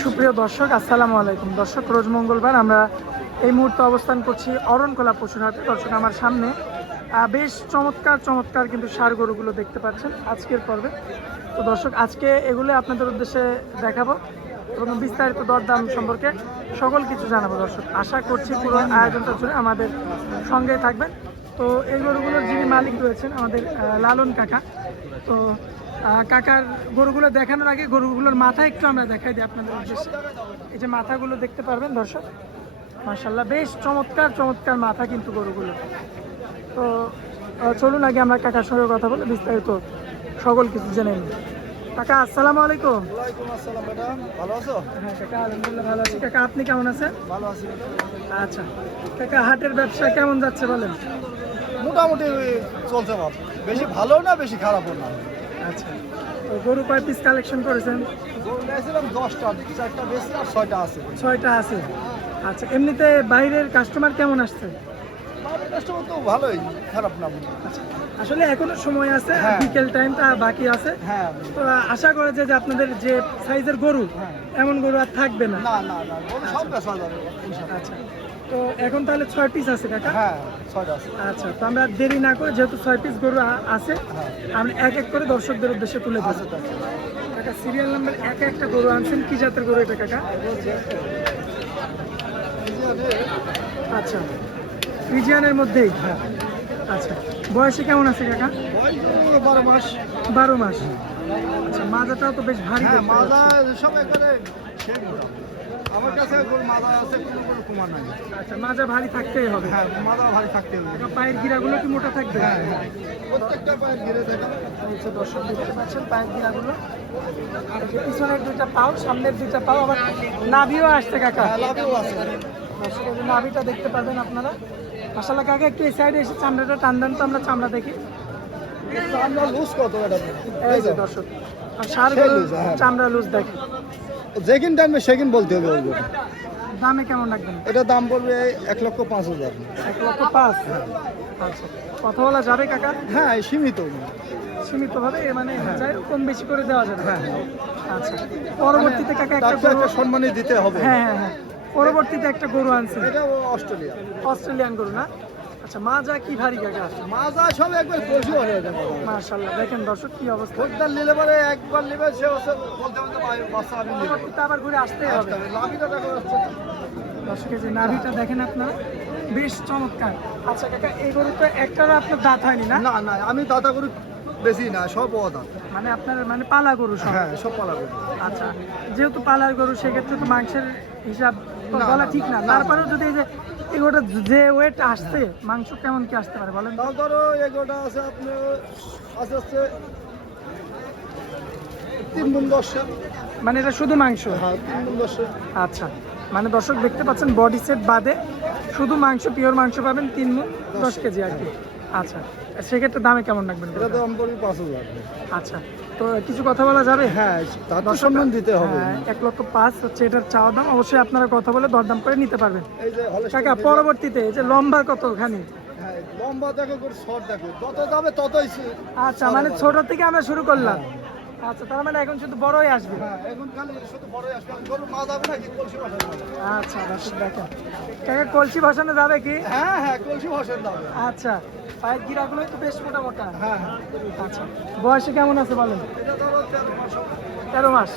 সুপ্রিয় দর্শক, আসসালামু আলাইকুম। দর্শক, রোজ মঙ্গলবার আমরা এই মুহূর্তে অবস্থান করছি অরণকলা পশুর হাটে দর্শক, আমার সামনে বেশ চমৎকার চমৎকার কিন্তু সার গরুগুলো দেখতে পাচ্ছেন আজকের পর্বে। তো দর্শক, আজকে এগুলো আপনাদের উদ্দেশ্যে দেখাবো এবং বিস্তারিত দরদাম সম্পর্কে সকল কিছু জানাব দর্শক। আশা করছি পুরো আয়োজনটা জুড়ে আমাদের সঙ্গে থাকবেন। তো এই গরুগুলোর যিনি মালিক রয়েছেন, আমাদের লালন কাকা। তো কাকার গরুগুলো দেখানোর আগে গরুগুলোর মাথা একটু আমরা দেখাই দিই আপনাদের উদ্দেশ্যে। এই যে মাথাগুলো দেখতে পারবেন দর্শক? মাশাল্লাহ বেশ চমৎকার চমৎকার মাথা কিন্তু গরুগুলো। তো চলুন আগে আমরা কাকার সঙ্গে কথা বলে বিস্তারিত সকল কিছু জেনে নিই। কাকা আসসালামু আলাইকুম। আসসালাম ম্যাডাম ভালো আছো? হ্যাঁ কাকা আলহামদুলিল্লাহ ভালো আছি। কাকা আপনি কেমন আছেন? ভালো আছি আচ্ছা কাকা হাটের ব্যবসা কেমন যাচ্ছে বলেন? মোটামুটি চলছে বাপ বেশি ভালো না বেশি খারাপও না। আচ্ছা। তো গরু কয় পিস কালেকশন করেছেন? গরু নিয়েছিলাম দশটা চারটা বেশি আর ছয়টা আছে। ছয়টা আছে। আচ্ছা এমনিতে বাইরের কাস্টমার কেমন আসছে? কাস্টমার তো ভালোই খারাপ না। আচ্ছা আসলে এখনও সময় আছে হ্যাঁ। বিকেল টাইমটা বাকি আছে। হ্যাঁ। তো আশা করে যে আপনাদের যে সাইজের গরু হ্যাঁ। এমন গরু আর থাকবে না। না না না গরু সব বেচা যাবে। আচ্ছা। তো এখন তাহলে ছয় পিস আছে কাকা? হ্যাঁ ছয়টা আছে। আচ্ছা তো আমরা দেরি না করে যেহেতু ছয় পিস গরু আছে হ্যাঁ। আমরা এক এক করে দর্শকদের উদ্দেশ্যে তুলে আছে তো কাকা সিরিয়াল নাম্বার এক একটা গরু আনছেন কি জাতের গরু এটা কাকা? আচ্ছা ফ্রিজিয়ানের মধ্যেই? হ্যাঁ। আচ্ছা বয়সে কেমন আছে কাকা? বারো মাস। বারো মাস। আচ্ছা মাজাটাও তো বেশ ভারী হ্যাঁ মাজা। সব একবারে মোটামুটি। আমার কাছে গরু মাজা আছে কোনো কোনো কুমার নাই। আচ্ছা মাজা ভারী থাকতেই হবে। হ্যাঁ মাজা ভারী থাকতে হবে। পায়ের গিরাগুলো কি মোটা থাকবে? হ্যাঁ হ্যাঁ। প্রত্যেকটা পায়ের ঘিরে থাকে। এই দর্শক দেখতে পাচ্ছেন পায়ের গিরাগুলো। আর পিছনের দুইটা পাও সামনের দুইটা পাও আবার নাভিও আসছে কাকা। হ্যাঁ লাভেও আছে। দর্শক নাভিটা দেখতে পাবেন আপনারা। মাসাল্লাহ কাকা একটু এই সাইডে এসে চামড়াটা টান দেন তো আমরা চামড়া দেখি। আমরা লুজ কত এটা এই যে দর্শক আর সার হ্যাঁ। চামড়া লুজ দেখে যেদিন টানবে সেদিন বলতে হবে ওই দামে কেমন রাখবেন? এটা দাম পড়বে এক লক্ষ পাঁচ হাজার। এক লক্ষ পাঁচ? আচ্ছা। কথা বলা যাবে কাকা? হ্যাঁ সীমিত। সীমিতভাবে এ মানে যাই হোক, কম বেশি করে দেওয়া যাবে। হ্যাঁ আচ্ছা। পরবর্তীতে কাকা একটা একটা সম্মানই দিতে হবে। হ্যাঁ হ্যাঁ হ্যাঁ। পরবর্তীতে একটা গরু আনছে। এটা অস্ট্রেলিয়া। অস্ট্রেলিয়ান গরু না? আচ্ছা মাজা কি ভারী কাকা মাজা সব একবার কষি হয়ে যাবে মাশাল্লাহ দেখেন দর্শক কি অবস্থা। খোঁজদার নিলে পরে একবার নেবে সে হচ্ছে বলতে বলতে বাচ্চা আমি আবার ঘুরে আসতেই হবে। লাভিটা দেখা দর্শকের যে নাভিটা দেখেন আপনারা বেশ চমৎকার। আচ্ছা কাকা এই গরু তো একটারও আপনার দাঁত হয়নি না? না না আমি দাদা গরু বেশি না সব অদা মানে আপনার মানে পালা গরু সব? হ্যাঁ সব পালা গরু। আচ্ছা যেহেতু পালার গরু সেক্ষেত্রে তো মাংসের হিসাব বলা ঠিক না না, তারপরেও যদি এই যে এগুলোটা যে ওয়েট আসছে মাংস কেমন কি আসতে পারে বলেন? তাও ধরো এগোটা আছে আপনার আস্তে আস্তে তিন গুণ দশে মানে এটা শুধু মাংস? হ্যাঁ তিন গুণ দশে আচ্ছা। মানে দর্শক দেখতে পাচ্ছেন বডি সেট বাদে শুধু মাংস পিওর মাংস পাবেন তিন মুখ দশ কেজি আর কি। আচ্ছা সেক্ষেত্রে দামে কেমন রাখবেন এটা দাম পড়বে পাঁচ হাজার। আচ্ছা তো কিছু কথা বলা যাবে? হ্যাঁ তার তো সম্মান দিতে হবে। হ্যাঁ, এক লক্ষ পাঁচ হচ্ছে এটার চাওয়া দাম। অবশ্যই আপনারা কথা বলে দরদাম করে নিতে পারবেন। কাকা পরবর্তীতে এই যে লম্বা কতখানি? হ্যাঁ লম্বা দেখো শর্ট দেখো। যত যাবে ততই আচ্ছা মানে ছোট থেকে আমরা শুরু করলাম। আচ্ছা তার মানে এখন শুধু বড়ই আসবে? হ্যাঁ এখন খালি শুধু বড়ই আসবে। গরু মা যাবে নাকি? কলসি বসানো আচ্ছা দর্শক দেখেন। কাকা কলসি বসানো যাবে কি? হ্যাঁ হ্যাঁ কলসি বসানো যাবে। আচ্ছা পায়ের গিরাগুলো তো বেশ মোটা মোটা হ্যাঁ হ্যাঁ। আচ্ছা বয়সে কেমন আছে বলেন? এটা ধরো তেরো মাস। তেরো মাস।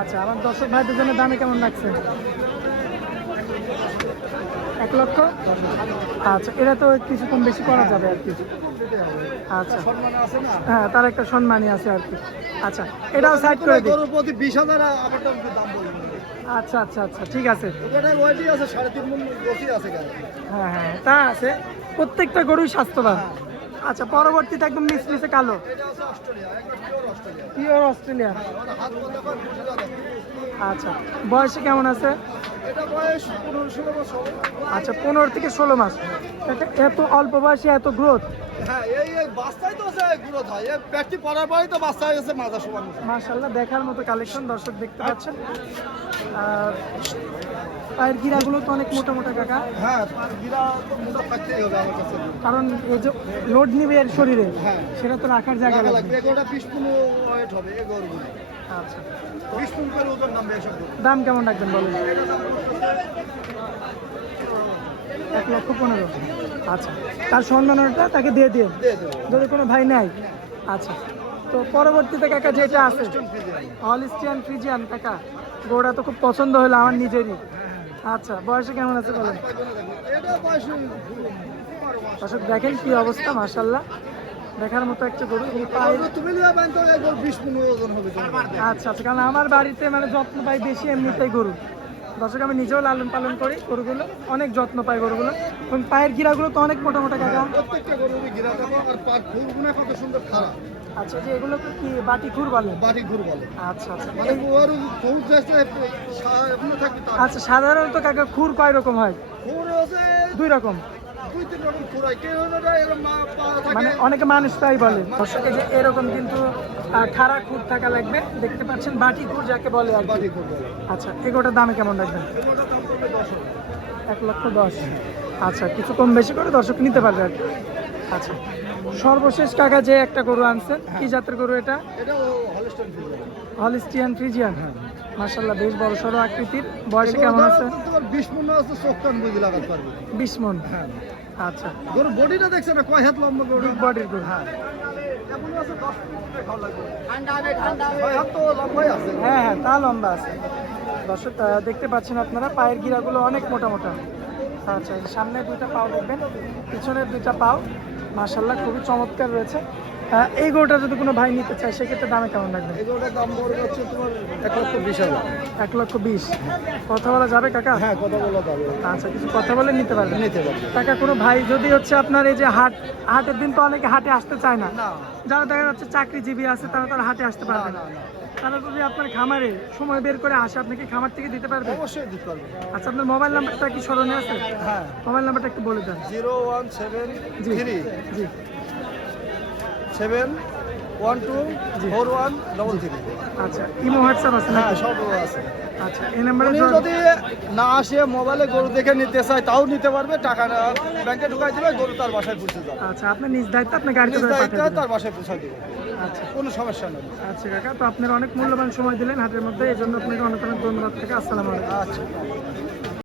আচ্ছা আমার দর্শক ভাইদের জন্য দামে কেমন লাগছে? এক লক্ষ? আচ্ছা এটা তো কিছু কম বেশি করা যাবে আর কি। দিতে হবে। আচ্ছা। সম্মানে আছে না? হ্যাঁ তার একটা সম্মানই আছে আর কি। আচ্ছা এটাও সাইড করে দিই। গরুর প্রতি বিশ হাজার আবার তো আমাকে দাম বলবেন আচ্ছা আচ্ছা আচ্ছা ঠিক আছে। ওখানে ওইটি আছে সাড়ে তিন মন বসি আছে হ্যাঁ হ্যাঁ তা আছে। প্রত্যেকটা গরুই স্বাস্থ্যবান। আচ্ছা পরবর্তীতে একদম মিস মিসে কালো। এটা পিওর অস্ট্রেলিয়া যাবে আচ্ছা বয়সে কেমন আছে? এটা আচ্ছা পনেরো থেকে ষোলো মাস। এত অল্প বয়সে এত গ্রোথ হ্যাঁ এই এই বাচ্চাই তো আছে গ্রোথ হয় এই প্যাকটি পরার পরেই তো বাচ্চা হয়ে গেছে মাজা সমান দেখার মতো কালেকশন দর্শক দেখতে পাচ্ছেন। আর পায়ের গিরাগুলো তো অনেক মোটা মোটা কাকা। হ্যাঁ গিরা তো মোটা থাকতেই হবে আমার কাছে। কারণ এই যে লোড নিবে এর শরীরে হ্যাঁ। সেটা তো রাখার জায়গা লাগবে পিস ওয়েট হবে আচ্ছা। বিশ কুইন্টাল ওজন নামবে এসব দাম কেমন রাখবেন বলেন? এক লক্ষ পনেরো। আচ্ছা তার সম্মাননাটা তাকে দিয়ে দিয়ে যদি কোনো ভাই নাই আচ্ছা। তো পরবর্তীতে কাকা যেটা আছে Friesian। হলিস্টিয়ান ফ্রিজিয়ান কাকা গোড়া তো খুব পছন্দ হলো আমার নিজেরই। আচ্ছা বয়সে কেমন আছে বলেন? দর্শক, দেখেন কি অবস্থা মাশাল্লাহ দেখার মতো একটা গরু। আচ্ছা আচ্ছা কারণ আমার বাড়িতে মানে যত্ন পাই বেশি এমনিতেই গরু। দর্শক আমি নিজেও লালন পালন করি গরুগুলো অনেক যত্ন পাই গরুগুলো। এবং পায়ের গিরাগুলো তো অনেক মোটা মোটা কাকা। প্রত্যেকটা গরুরই গিরা থাকে আর কত সুন্দর খাড়া। আচ্ছা যে এগুলো কি বাটি খুর বলে? আচ্ছা আচ্ছা। মানে ওর যাচ্ছে আচ্ছা সাধারণত কাকা খুর কয় রকম হয়? খুর আছে দুই রকম। হয় মানে অনেকে মানুষ তাই বলে। দর্শক এই যে এরকম কিন্তু খাড়া খুর থাকা লাগবে। দেখতে পাচ্ছেন বাটি খুর যাকে বলে আর কি। আচ্ছা এগোটার দামে কেমন রাখবেন। এক লক্ষ দশ। আচ্ছা কিছু কম বেশি করে দর্শক নিতে পারবে আর। আচ্ছা সর্বশেষ কাকা যে একটা গরু আনছেন কি জাতের গরু এটা? হলিস্টিয়ান ফ্রিজিয়ান মার্শাল্লাহ বেশ বড় সড়ো আকৃতির। বয়সে কেমন আছে? বিশ মনে আছে চোখ কান বুঝে লাগাতে পারবে। বিশ মন। হ্যাঁ। আচ্ছা। গরু বডিটা দেখছেন না? কয় হাত লম্বা গরু? বডির গরু। হ্যাঁ। এমন আছে? দশ মিনিট খাওয়া লাগবে। ছয় হাত তো লম্বাই আছে। হ্যাঁ হ্যাঁ তা লম্বা আছে। দর্শক দেখতে পাচ্ছেন আপনারা পায়ের গিরাগুলো অনেক মোটা মোটা। আচ্ছা সামনে দুইটা পাও দেখবেন পিছনের দুইটা পাও। মার্শাল্লাহ খুবই চমৎকার রয়েছে। এই গরুটা যদি কোনো ভাই নিতে চায় সেক্ষেত্রে দামে কেমন লাগবে? এই গরুটার দাম পড়বে হচ্ছে তোমার এক লক্ষ বিশ হাজার। এক লক্ষ বিশ। কথা বলা যাবে কাকা? হ্যাঁ কথা বলা যাবে। আচ্ছা কিছু কথা বলে নিতে পারবেন? নিতে পারবে। কাকা কোনো ভাই যদি হচ্ছে আপনার এই যে হাট হাটের দিন তো অনেকে হাটে আসতে চায় না। যারা দেখা যাচ্ছে চাকরিজীবী আছে তারা তারা হাটে আসতে পারবে না। তারা যদি আপনার খামারে সময় বের করে আসে আপনি কি খামার থেকে দিতে পারবেন? অবশ্যই দিতে পারবে। আচ্ছা আপনার মোবাইল নাম্বারটা কি স্মরণে আছে? হ্যাঁ। মোবাইল নাম্বারটা একটু বলে দেন। Zero one seven G three G. Seven one two four one double three. আচ্ছা ইমো হোয়াটসঅ্যাপ আছে হ্যাঁ সব আছে। আচ্ছা এই নাম্বারে যদি না আসে মোবাইলে গরু দেখে নিতে চায় তাও নিতে পারবে। টাকা না ব্যাংকে ঢুকাই দিবে গরু তার বাসায় পৌঁছে যাবে। আচ্ছা আপনি নিজ দায়িত্ব আপনি গাড়িতে নিজ দায়িত্বে তার বাসায় পৌঁছা দিবে। কোনো সমস্যা নেই। আচ্ছা কাকা তো আপনারা অনেক মূল্যবান সময় দিলেন হাতের মধ্যে এই জন্য আপনাকে অনেক অনেক ধন্যবাদ থেকে আসসালাম আলাইকুম। আচ্ছা।